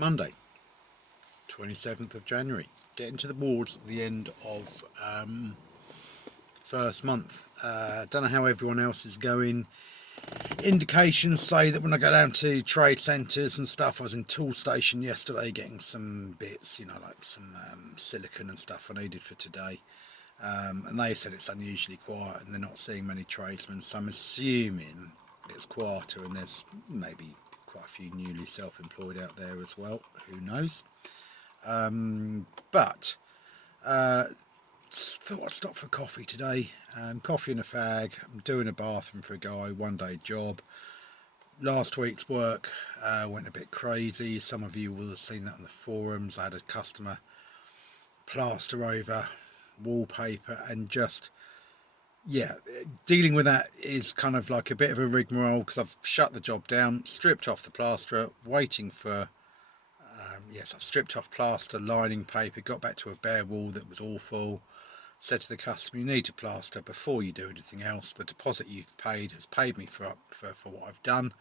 Monday, 27th of January. Getting towards the end of first month. Don't know how everyone else is going. Indications say that when I go down to trade centres and stuff, I was in Tool Station yesterday getting some bits, like some silicon and stuff I needed for today. And they said it's unusually quiet and they're not seeing many tradesmen, so I'm assuming it's quieter and there's maybe quite a few newly self-employed out there as well, who knows. But thought I'd stop for coffee today. Coffee and a fag. I'm doing a bathroom for a guy, 1-day job. Last week's work went a bit crazy. Some of you will have seen that on the forums. I had a customer plaster over wallpaper, and just dealing with that is kind of like a bit of a rigmarole, because I've shut the job down, stripped off the plaster, waiting for I've stripped off plaster, lining paper, got back to a bare wall that was awful. Said to the customer, you need to plaster before you do anything else. The deposit you've paid has paid me for what I've done,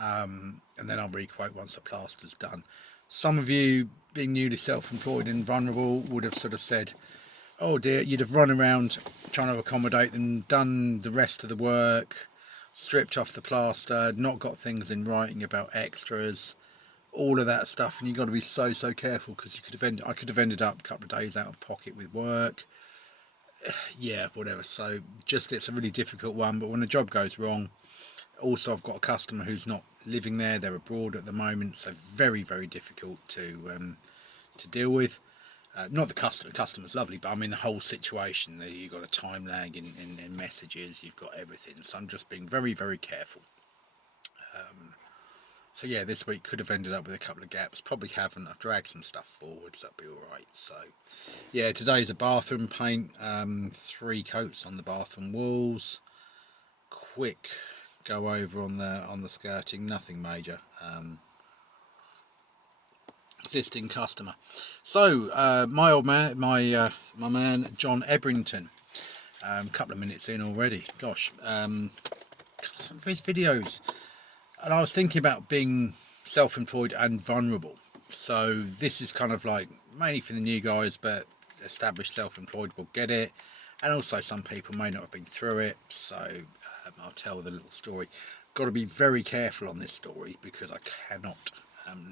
and then I'll requote once the plaster's done. Some of you, being newly self-employed and vulnerable, would have sort of said, oh dear, you'd have run around trying to accommodate them, done the rest of the work, stripped off the plaster, not got things in writing about extras, all of that stuff, and you've got to be so careful, because I could have ended up a couple of days out of pocket with work. Whatever. So just, it's a really difficult one. But when the job goes wrong, also I've got a customer who's not living there, they're abroad at the moment, so very difficult to deal with. Not the customer's lovely, but I mean the whole situation. You've got a time lag in messages, you've got everything, so I'm just being very careful. So yeah, this week could have ended up with a couple of gaps, probably haven't. I've dragged some stuff forwards, that'll be alright. So yeah, today's a bathroom paint, 3 coats on the bathroom walls, quick go over on the skirting, nothing major. Existing customer. So my old man, my man John Ebrington, a couple of minutes in already, gosh, some of his videos, and I was thinking about being self-employed and vulnerable. So this is kind of like mainly for the new guys, but established self-employed will get it, and also some people may not have been through it. So I'll tell the little story. Got to be very careful on this story, because I cannot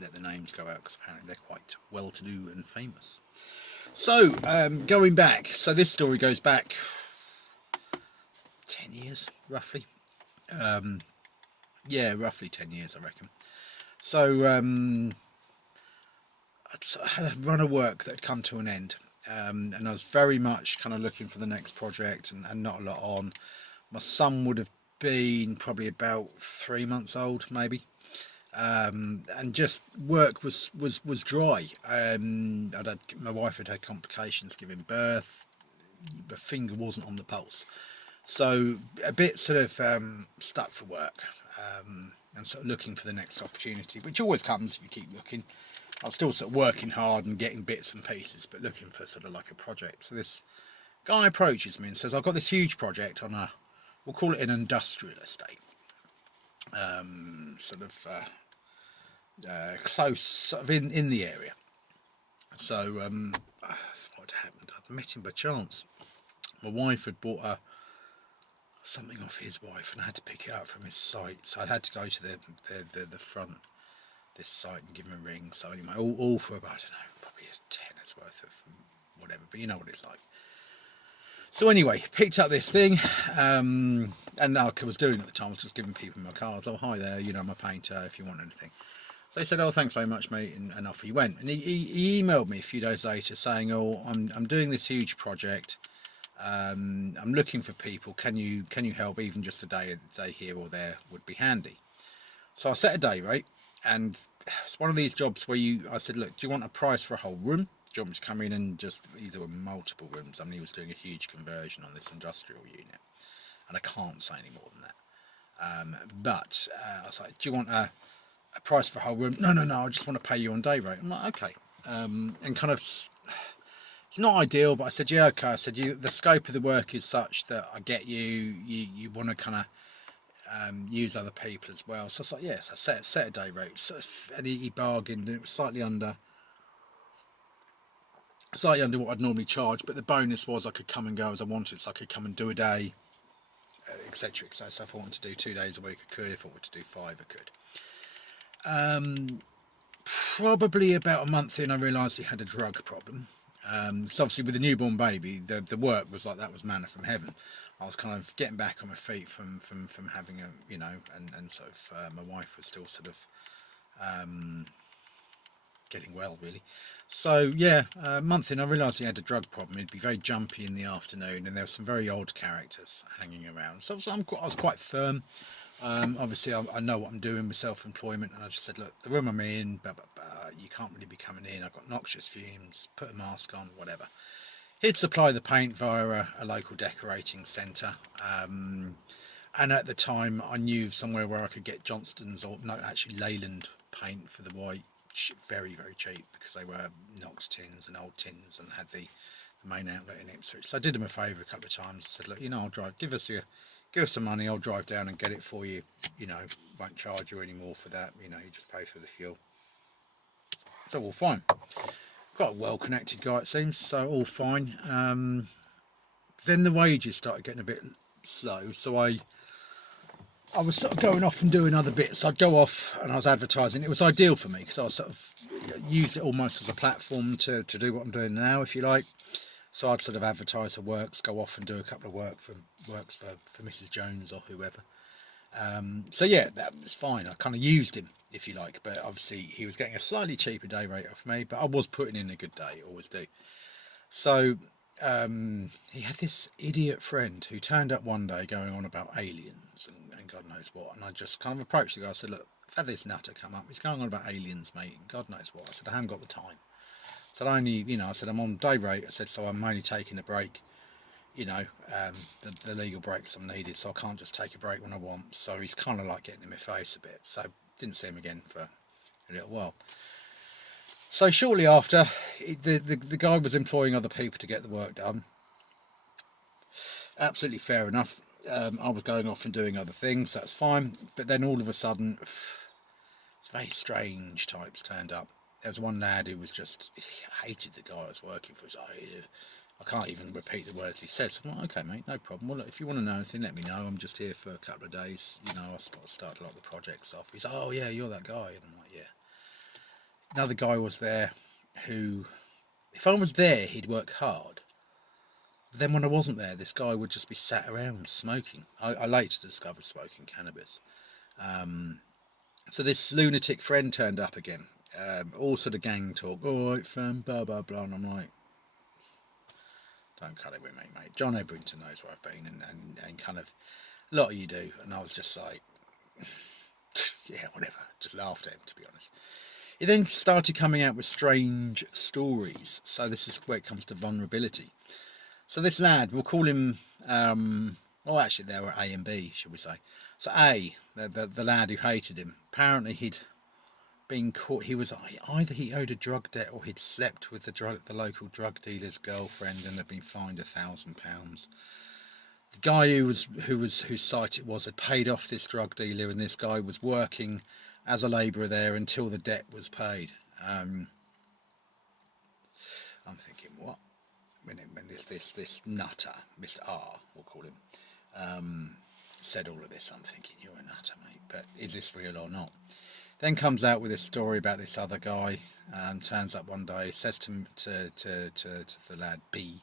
let the names go out, because apparently they're quite well-to-do and famous. So going back, so this story goes back 10 years roughly. Roughly 10 years I reckon. So I had a run of work that had come to an end, and I was very much kind of looking for the next project, and not a lot on. My son would have been probably about 3 months old maybe, and just work was dry. My wife had complications giving birth, the finger wasn't on the pulse, so a bit sort of stuck for work, and sort of looking for the next opportunity, which always comes if you keep looking. I was still sort of working hard and getting bits and pieces, but looking for sort of like a project. So this guy approaches me and says, I've got this huge project on we'll call it an industrial estate, close, sort of in the area. So what happened? I'd met him by chance. My wife had bought something off his wife, and I had to pick it up from his site, so I had to go to the front this site and give him a ring. So anyway, all for about, I don't know, probably a tenner's worth of whatever, but you know what it's like. So anyway, picked up this thing, and like I was doing at the time, I was just giving people my cards. Oh, hi there, I'm a painter, if you want anything. So they said, oh, thanks very much, mate, and off he went. And he emailed me a few days later saying, oh, I'm doing this huge project. I'm looking for people. Can you help? Even just a day here or there would be handy. So I set a day rate, and it's one of these jobs where I said, look, do you want a price for a whole room? Do you want me to come in and just, these were multiple rooms. I mean, he was doing a huge conversion on this industrial unit, and I can't say any more than that. But I was like, do you want a price for a whole room? No, I just want to pay you on day rate. I'm like, okay. And kind of, it's not ideal, but I said, yeah, okay. I said, the scope of the work is such that I get you want to kind of use other people as well. So it's like, yes, I set a day rate, so, and he bargained, and it was slightly under what I'd normally charge, but the bonus was I could come and go as I wanted, so I could come and do a day, etc. So if I wanted to do 2 days a week, I could. If I wanted to do 5, I could. Probably about a month in, I realised he had a drug problem. So obviously with a newborn baby, the work was like that was manna from heaven. I was kind of getting back on my feet from having a, and sort of my wife was still sort of getting well, really. So yeah, a month in, I realised he had a drug problem. He'd be very jumpy in the afternoon, and there were some very odd characters hanging around. So I was quite firm. Obviously, I know what I'm doing with self-employment, and I just said, look, the room I'm in, you can't really be coming in. I've got noxious fumes. Put a mask on, whatever. He'd supply the paint via a local decorating centre. And at the time, I knew somewhere where I could get Johnston's, or no, actually Leyland paint for the white, very, very cheap, because they were Knox tins and old tins and had the main outlet in Ipswich. So I did him a favour a couple of times. I said, look, I'll drive, give us some money, I'll drive down and get it for you. Won't charge you any more for that. You just pay for the fuel. So all fine. Quite a well-connected guy, it seems. So all fine. Then the wages started getting a bit slow. So I was sort of going off and doing other bits. I'd go off and I was advertising. It was ideal for me because I was sort of used it almost as a platform to do what I'm doing now, if you like. So I'd sort of advertise for works, go off and do a couple of works for Mrs. Jones or whoever. So yeah, that was fine. I kind of used him, if you like, but obviously he was getting a slightly cheaper day rate off me, but I was putting in a good day, always do. So he had this idiot friend who turned up one day going on about aliens and God knows what, and I just kind of approached the guy. I said, look, I've had this nutter come up. He's going on about aliens, mate, and God knows what. I said, I haven't got the time. I said, I said, I'm on day rate. I said, so I'm only taking a break. The legal breaks I'm needed, so I can't just take a break when I want. So he's kind of like getting in my face a bit. So didn't see him again for a little while. So shortly after, the guy was employing other people to get the work done. Absolutely fair enough. I was going off and doing other things, that's fine. But then all of a sudden, very strange types turned up. There was one lad who was just, he hated the guy I was working for. He's like, I can't even repeat the words he said. So I'm like, okay, mate, no problem. Well, look, if you want to know anything, let me know. I'm just here for a couple of days. I started a lot of the projects off. He's like, oh, yeah, you're that guy. And I'm like, yeah. Another guy was there who, if I was there, he'd work hard. But then when I wasn't there, this guy would just be sat around smoking. I later discovered smoking cannabis. So this lunatic friend turned up again. All sort of gang talk. All right, fam, blah, blah, blah. And I'm like, don't cut it with me, mate. John Ebrington knows where I've been, and kind of, a lot of you do. And I was just like, yeah, whatever. Just laughed at him, to be honest. He then started coming out with strange stories. So this is where it comes to vulnerability. So this lad, we'll call him, actually there were A and B, should we say. So A, the lad who hated him, apparently he'd been caught. He was either he owed a drug debt or he'd slept with the local drug dealer's girlfriend and had been fined £1,000. The guy whose site it was had paid off this drug dealer, and this guy was working as a labourer there until the debt was paid. I'm thinking, what? When this nutter, Mr. R, we'll call him, said all of this, I'm thinking, you're a nutter, mate. But is this real or not? Then comes out with this story about this other guy. Turns up one day, says to the lad B,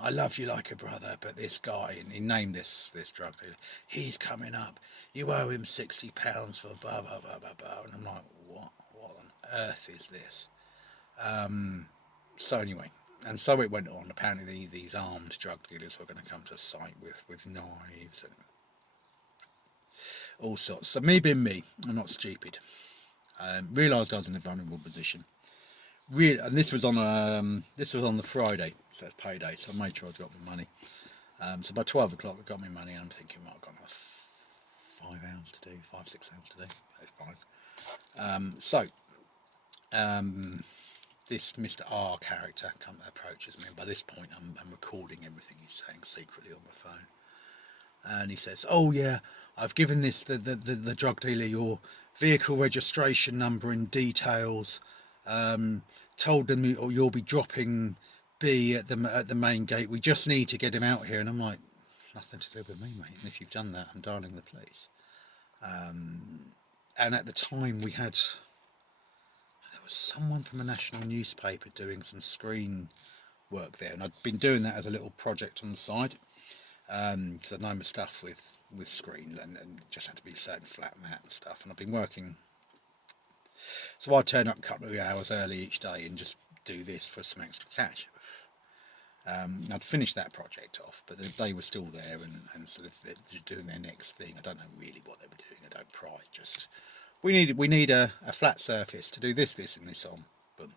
I love you like a brother, but this guy, and he named this drug dealer, he's coming up. You owe him £60 for blah blah blah blah blah. And I'm like, what on earth is this? So anyway, and so it went on. Apparently these armed drug dealers were going to come to site with knives and all sorts. So me being me, I'm not stupid. Realised I was in a vulnerable position. And this was on the Friday, so it's payday. So I made sure I got my money. So by 12 o'clock I got my money, and I'm thinking, well, I've got 5 hours to do, 5-6 hours to do. That's fine. This Mr. R character approaches me, and by this point I'm recording everything he's saying secretly on my phone. And he says, oh yeah, I've given this the drug dealer your vehicle registration number and details. Told them you'll be dropping B at the main gate. We just need to get him out here." And I'm like, "Nothing to do with me, mate. And if you've done that, I'm dialing the police." And at the time, there was someone from a national newspaper doing some screen work there, and I'd been doing that as a little project on the side. Because I know my stuff with screen, and just had to be certain flat mat and stuff. And I've been working, so I'd turn up a couple of hours early each day and just do this for some extra cash. I'd finished that project off, but they were still there and sort of doing their next thing. I don't know really what they were doing. I don't pry. Just we need a flat surface to do this and this on. But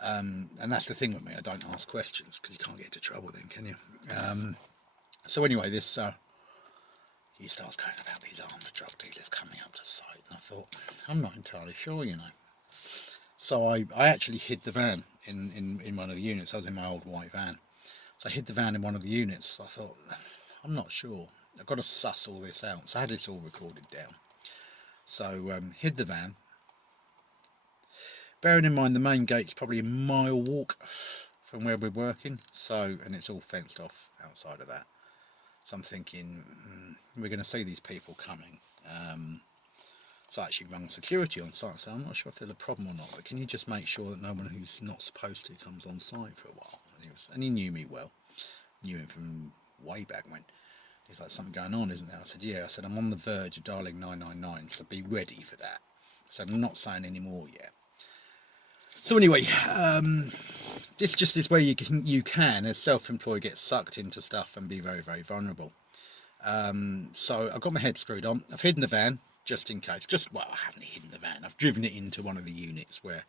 and that's the thing with me. I don't ask questions because you can't get into trouble then, can you? So anyway, this he starts going about these armed drug dealers coming up to site, and I thought, I'm not entirely sure, you know. So I actually hid the van in one of the units. I was in my old white van. So I hid the van in one of the units. I thought, I'm not sure. I've got to suss all this out. So I had this all recorded down. So hid the van. Bearing in mind the main gate's probably a mile walk from where we're working. So, and it's all fenced off outside of that. So I'm thinking, we're going to see these people coming. So I actually rung security on site. So I'm not sure if there's a problem or not, but can you just make sure that no one who's not supposed to comes on site for a while? And he knew me well. Knew him from way back when. He's like, something going on, isn't there? I said, yeah. I said, I'm on the verge of dialing 999, so be ready for that. So I'm not saying any more yet. So anyway, this just is where you can, as self-employed, get sucked into stuff and be very, very vulnerable. So I've got my head screwed on. I've hidden the van just in case. Well, I haven't hidden the van. I've driven it into one of the units where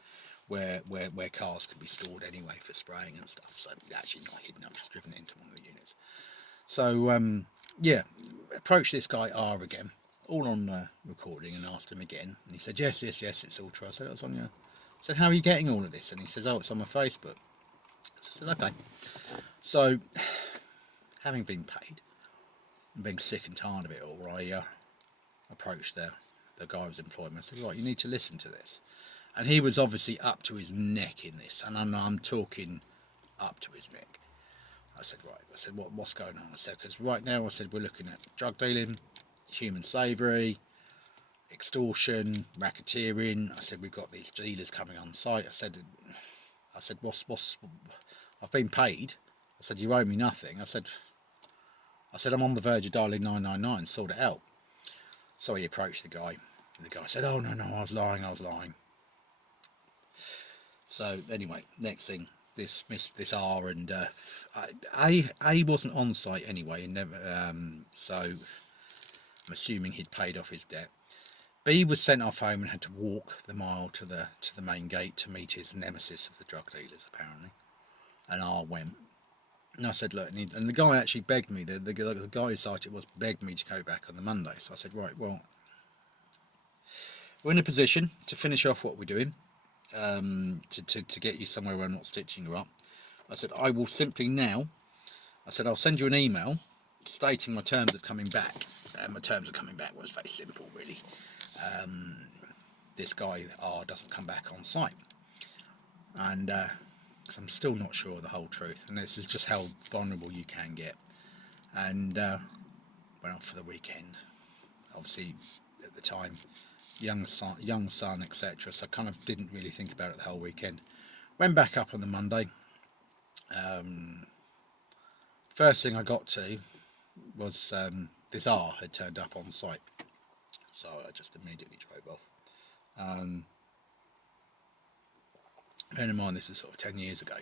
cars can be stored anyway for spraying and stuff. So actually not hidden. I've just driven it into one of the units. So yeah, approached this guy R again, all on recording, and asked him again. And he said, yes, it's all true. I said, it was on your. I said, how are you getting all of this? And he says, oh, it's on my Facebook. I said, okay. So, having been paid and being sick and tired of it all, I approached the guy who was employing me. I said, right, you need to listen to this. And he was obviously up to his neck in this, and I'm talking up to his neck. I said, right. I said, what's going on? I said, because right now, I said, we're looking at drug dealing, human slavery, extortion, racketeering. I said, we've got these dealers coming on site. I said, what's I've been paid. I said, you owe me nothing. I said, I'm on the verge of dialing 999, sort it out. So he approached the guy. The guy said, oh, no, I was lying. So anyway, next thing, this R, and A wasn't on site anyway, and never, so I'm assuming he'd paid off his debt. B was sent off home and had to walk the mile to the main gate to meet his nemesis of the drug dealers, apparently. And R went. And I said, look, and the guy actually begged me, the guy who cited was, begged me to go back on the Monday. So I said, right, well, we're in a position to finish off what we're doing, to get you somewhere where I'm not stitching you up. I said, I will simply now, I said, I'll send you an email stating my terms of coming back. And my terms of coming back was very simple, really. This guy R doesn't come back on site. And because I'm still not sure of the whole truth, and this is just how vulnerable you can get. And went off for the weekend. Obviously, at the time, young son, etc. So I kind of didn't really think about it the whole weekend. Went back up on the Monday. First thing I got to was this R had turned up on site, so I just immediately drove off. Bearing in mind this is sort of 10 years ago,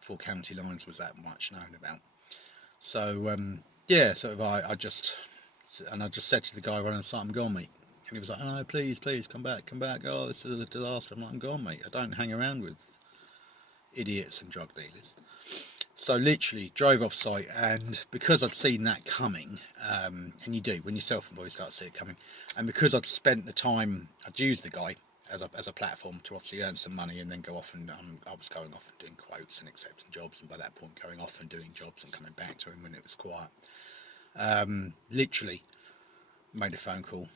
before county lines was that much known about. So yeah, sort of I just said to the guy running the site, I'm gone, mate. And he was like, oh, please come back. Oh, this is a disaster. I'm like, I'm gone, mate. I don't hang around with idiots and drug dealers. So literally drove off site, and because I'd seen that coming, and you do when you're self-employed, you start to see it coming, and because I'd spent the time, I'd used the guy as a platform to obviously earn some money and then go off, and I was going off and doing quotes and accepting jobs, and by that point going off and doing jobs and coming back to him when it was quiet. Literally Made a phone call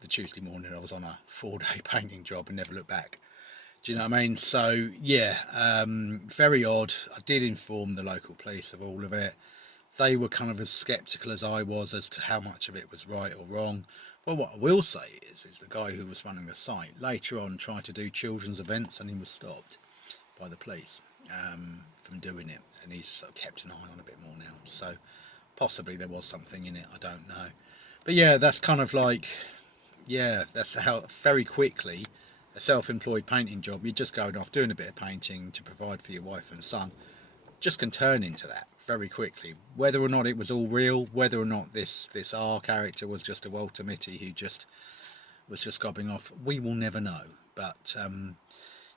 the Tuesday morning. I was on a 4-day painting job and never looked back. Do you know what I mean? So yeah, very odd. I did inform the local police of all of it. They were kind of as sceptical as I was as to how much of it was right or wrong. Well, what I will say is the guy who was running the site later on tried to do children's events and he was stopped by the police from doing it, and he's sort of kept an eye on a bit more now. So possibly there was something in it. I don't know. But yeah, that's kind of like, yeah, that's how very quickly a self-employed painting job, you're just going off doing a bit of painting to provide for your wife and son, just can turn into that very quickly. Whether or not it was all real, whether or not this R character was just a Walter Mitty who just was just gobbing off, we will never know. But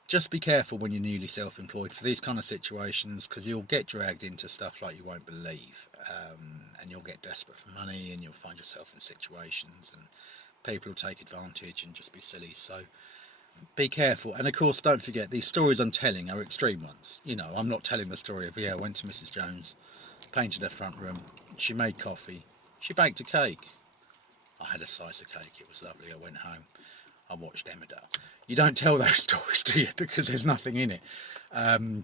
just be careful when you're newly self-employed for these kind of situations, because you'll get dragged into stuff like you won't believe, and you'll get desperate for money, and you'll find yourself in situations, and people will take advantage and just be silly. So be careful. And of course, don't forget, these stories I'm telling are extreme ones. You know, I'm not telling the story of, yeah, I went to Mrs. Jones, painted her front room, she made coffee, she baked a cake, I had a slice of cake, it was lovely, I went home, I watched Emmerdale. You don't tell those stories, do you? Because there's nothing in it.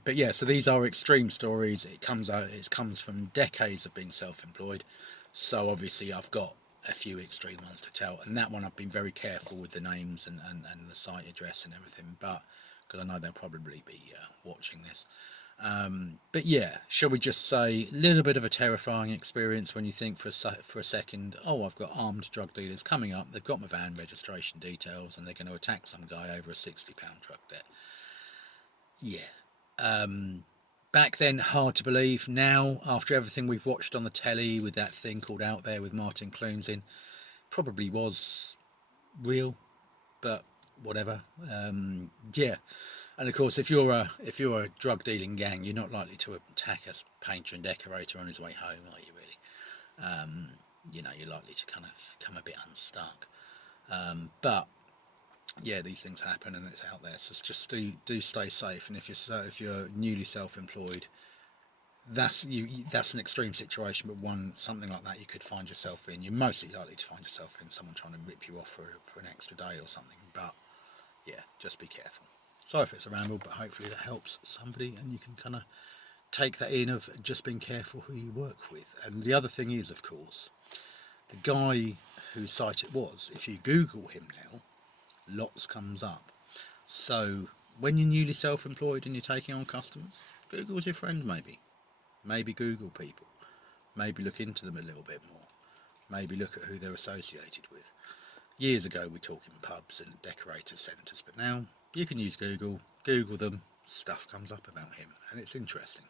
But yeah, so these are extreme stories. It comes from decades of being self-employed. So obviously I've got a few extreme ones to tell, and that one I've been very careful with the names and the site address and everything, but because I know they'll probably be watching this. But yeah, shall we just say a little bit of a terrifying experience when you think for a second, oh, I've got armed drug dealers coming up, they've got my van registration details, and they're going to attack some guy over a £60 drug debt. Yeah. Back then, hard to believe. Now, after everything we've watched on the telly with that thing called Out There with Martin Clunes in, probably was real, but whatever. Yeah. And of course, if you're a drug dealing gang, you're not likely to attack a painter and decorator on his way home, are you really? You know, you're likely to kind of come a bit unstuck. But yeah, these things happen, and it's out there. So just do stay safe. And if you're newly self-employed, that's an extreme situation, but one something like that you could find yourself in. You're mostly likely to find yourself in someone trying to rip you off for an extra day or something. But yeah, just be careful. Sorry if it's a ramble, but hopefully that helps somebody, and you can kind of take that in of just being careful who you work with. And the other thing is, of course, the guy whose site it was, if you Google him now, lots comes up. So when you're newly self-employed and you're taking on customers, Google's your friend maybe. Maybe Google people. Maybe look into them a little bit more. Maybe look at who they're associated with. Years ago we talk in pubs and decorator centres, but now you can use Google them, stuff comes up about him, and it's interesting.